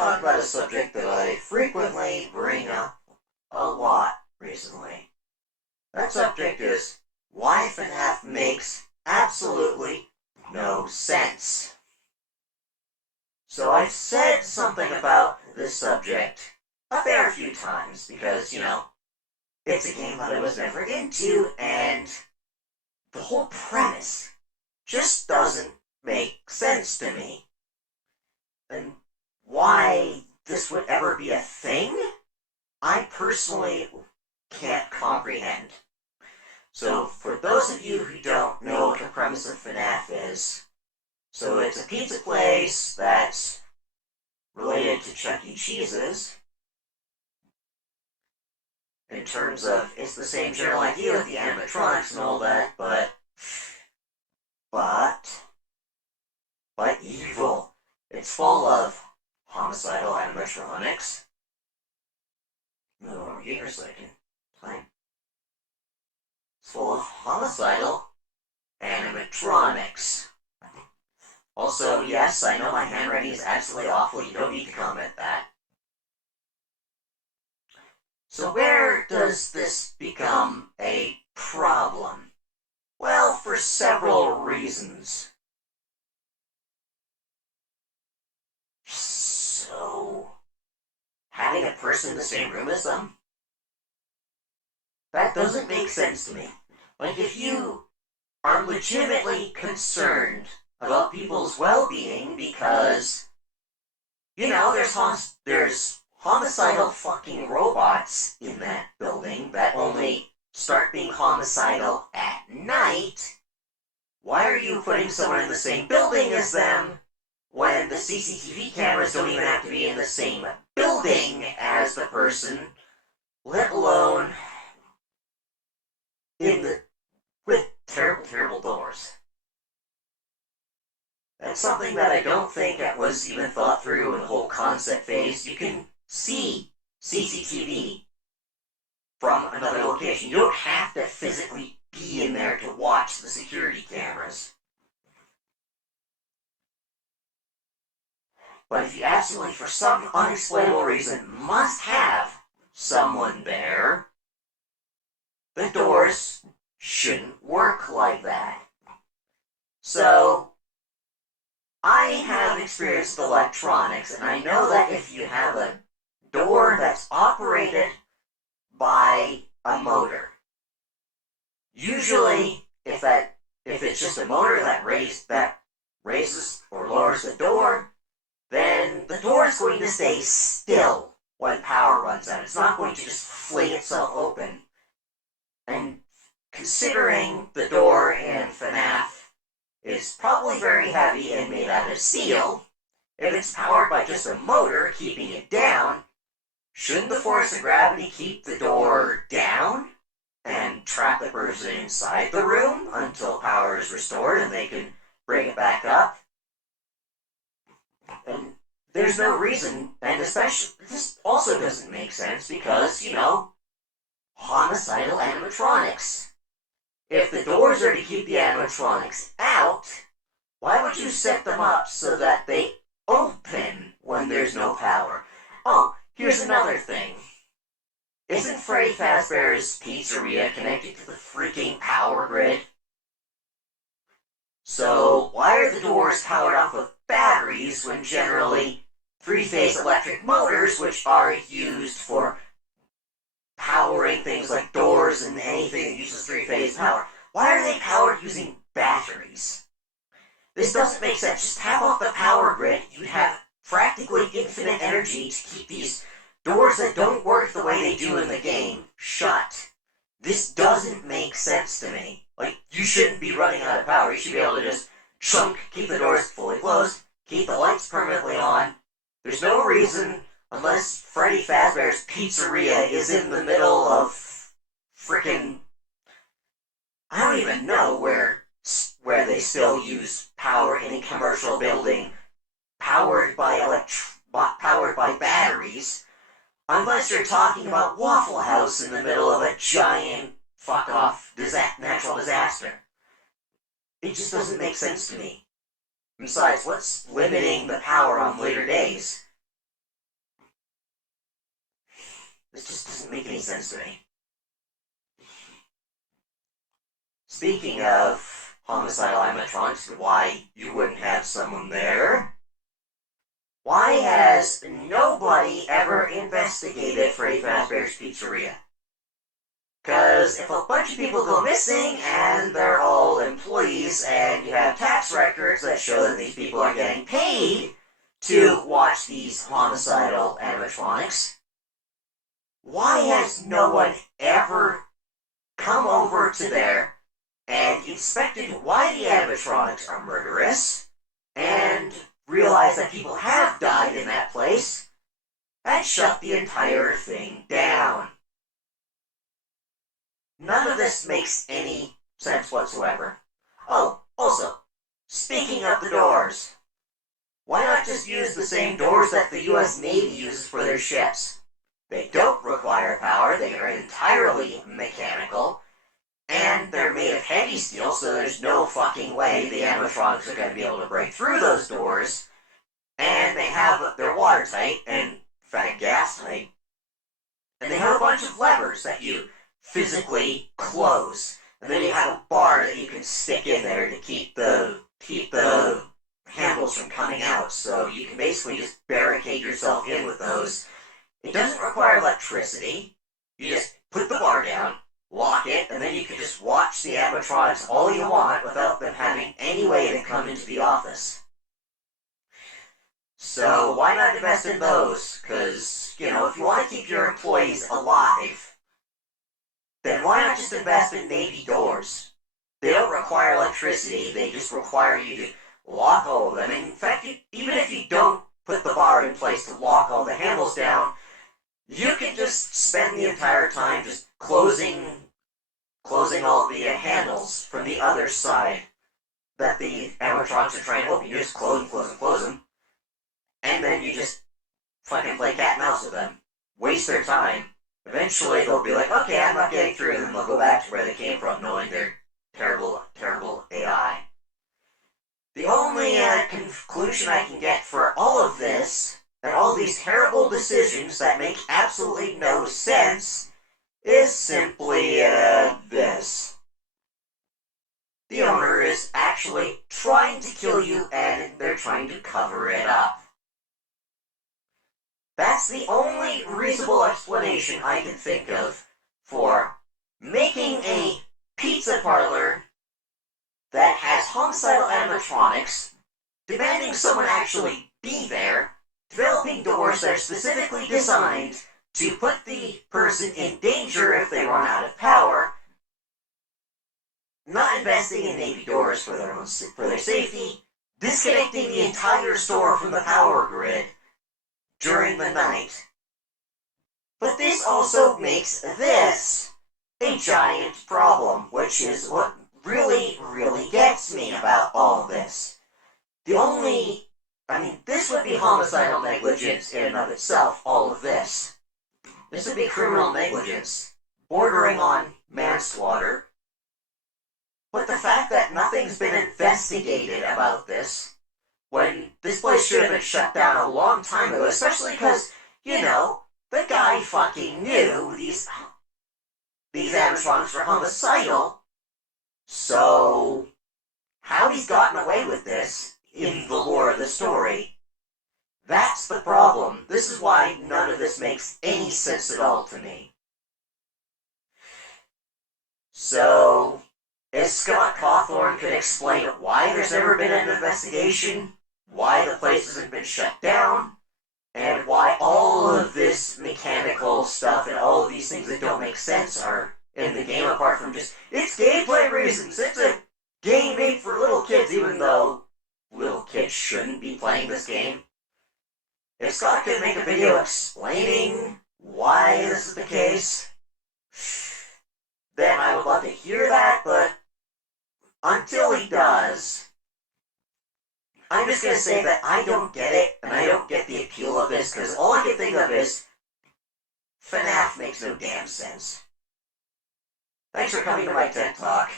talk about a subject that I frequently bring up a lot recently. That subject is why FNAF makes absolutely no sense. So I've said something about this subject a fair few times because, it's a game that I was never into, and the whole premise just doesn't make sense to me. And why this would ever be a thing, I personally can't comprehend. So for those of you who don't know what the premise of FNAF is, so it's a pizza place that's related to Chuck E. Cheese's, in terms of it's the same general idea with the animatronics and all that, but evil. It's full of homicidal animatronics. Move over here so I can play. It's full of homicidal animatronics. Also, yes, I know my handwriting is absolutely awful. You don't need to comment that. So where does this become a problem? Well, for several reasons. So, having a person in the same room as them? That doesn't make sense to me. Like, if you are legitimately concerned about people's well-being because, there's homicidal fucking robots in that building that only start being homicidal at night, why are you putting someone in the same building as them when the CCTV cameras don't even have to be in the same building as the person, let alone with terrible, terrible doors? That's something that I don't think was even thought through in the whole concept phase. You can see CCTV from another location. You don't have to physically be in there to watch the security cameras. But if you absolutely, for some unexplainable reason, must have someone there, the doors shouldn't work like that. So, I have experience with electronics, and I know that if you have a door that's operated by a motor, usually if it's just a motor that raises or lowers the door, then the door is going to stay still when power runs out. It's not going to just fling itself open. And considering the door in FNAF is probably very heavy and made out of steel, if it's powered by just a motor keeping it down, shouldn't the force of gravity keep the door down and trap the person inside the room until power is restored and they can bring it back up? And there's no reason, and especially, this also doesn't make sense because, homicidal animatronics. If the doors are to keep the animatronics out, why would you set them up so that they open when there's no power? Oh, here's another thing. Isn't Freddy Fazbear's Pizzeria connected to the freaking power grid? So, why are the doors powered off of batteries when generally three-phase electric motors, which are used for powering things like doors and anything that uses three-phase power, why are they powered using batteries? This doesn't make sense. Just tap off the power grid, you'd have practically infinite energy to keep these doors that don't work the way they do in the game shut. This doesn't make sense to me. Like, you shouldn't be running out of power. You should be able to just keep the doors fully closed, keep the lights permanently on. There's no reason, unless Freddy Fazbear's Pizzeria is in the middle of frickin', I don't even know where they still use power in a commercial building powered by batteries, unless you're talking about Waffle House in the middle of a giant fuck-off natural disaster. It just doesn't make sense to me. Besides, what's limiting the power on later days? This just doesn't make any sense to me. Speaking of homicidal animatronics, why you wouldn't have someone there? Why has nobody ever investigated Freddy Fazbear's Pizzeria? Because if a bunch of people go missing and they're all employees and you have tax records that show that these people are getting paid to watch these homicidal animatronics, why has no one ever come over to there and inspected why the animatronics are murderous and realized that people have died in that place and shut the entire thing down? None of this makes any sense whatsoever. Oh, also, speaking of the doors, why not just use the same doors that the US Navy uses for their ships? They don't require power, they are entirely mechanical, and they're made of heavy steel, so there's no fucking way the animatronics are going to be able to break through those doors, and they're watertight, and in fact gas tight, and they have a bunch of levers that you physically close, and then you have a bar that you can stick in there to keep the handles from coming out, so you can basically just barricade yourself in with those. It doesn't require electricity. You just put the bar down, lock it, and then you can just watch the animatronics all you want without them having any way to come into the office. So why not invest in those? Because, if you want to keep your employees alive, then why not just invest in Navy doors? They don't require electricity, they just require you to lock all of them. And in fact, even if you don't put the bar in place to lock all the handles down, you can just spend the entire time just closing all the handles from the other side that the animatronics are trying to open. You just close them, and then you just fucking play cat and mouse with them. Waste their time. Eventually they'll be like, okay, I'm not getting through, and then they'll go back to where they came from, knowing they're terrible, terrible AI. The only conclusion I can get for all of this, and all these terrible decisions that make absolutely no sense, is simply this. The owner is actually trying to kill you, and they're trying to cover it up. That's the only reasonable explanation I can think of for making a pizza parlor that has homicidal animatronics, demanding someone actually be there, developing doors that are specifically designed to put the person in danger if they run out of power, not investing in Navy doors for their safety, disconnecting the entire store from the power grid during the night. But this also makes this a giant problem, which is what really, really gets me about all this. This would be homicidal negligence in and of itself, all of this. This would be criminal negligence, bordering on manslaughter. But the fact that nothing's been investigated about this, when this place should have been shut down a long time ago, especially because, the guy fucking knew these animatronics were homicidal, so how he's gotten away with this in the lore of the story, that's the problem. This is why none of this makes any sense at all to me. So, if Scott Cawthorne could explain why there's never been an investigation, why the place hasn't been shut down, and why all of this mechanical stuff and all of these things that don't make sense are in the game, apart from just, it's gameplay reasons, it's a game made for little kids, even though little kids shouldn't be playing this game. If Scott could make a video explaining why this is the case, then I would love to hear that, but until he does, I'm just going to say that I don't get it, and I don't get the appeal of this, because all I can think of is FNAF makes no damn sense. Thanks for coming to my TED Talk.